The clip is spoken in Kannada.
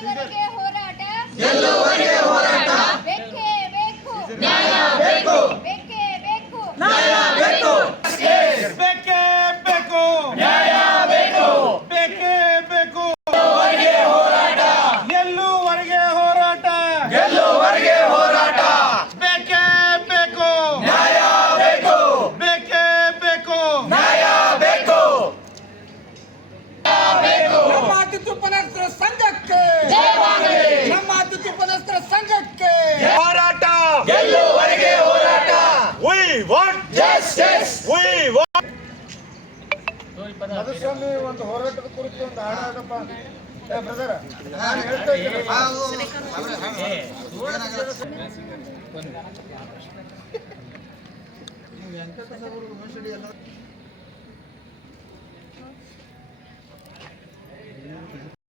ಎಲ್ಲಿವರೆಗೆ ಹೋರಾಟ ಗೆಲ್ಲುವರೆಗೆ ಹೋರಾಟ ಬೇಕೇ ಬೇಕು ನ್ಯಾಯ ಬೇಕು ಬೇಕೇ ಬೇಕು ನ್ಯಾಯ ಬೇಕು ಬೇಕೇ ಬೇಕು ನ್ಯಾಯ ಬೇಕು ಬೇಕೇ ಬೇಕು ಗೆಲ್ಲುವರೆಗೆ ಹೋರಾಟ ಎಲ್ಲೂವರೆಗೆ ಹೋರಾಟ ಗೆಲ್ಲುವರೆಗೆ ಹೋರಾಟ ಬೇಕೇ ಬೇಕು ನ್ಯಾಯ ಬೇಕು ಬೇಕೇ ಬೇಕು ನ್ಯಾಯ ಬೇಕು ನಮ್ಮ ಅತಿಥಿ ಉಪನ್ಯಾಸಕರ ಸಂಘಕ್ಕೆ ನಮ್ಮ ಅತಿಥಿ ಉಪನ್ಯಾಸಕರ ಸಂಘಕ್ಕೆ ಹೋರಾಟ ಗೆಲ್ಲುವರೆಗೆ ಹೋರಾಟ we want justice we want Madhuswamy ಒಂದು ಹೋರಾಟದ ಕುರಿತು ಒಂದು ಹಾಡಪ್ಪ ಬ್ರದರ್ ನಾನು ಹೇಳ್ತಾ ಇದ್ದೀನಿ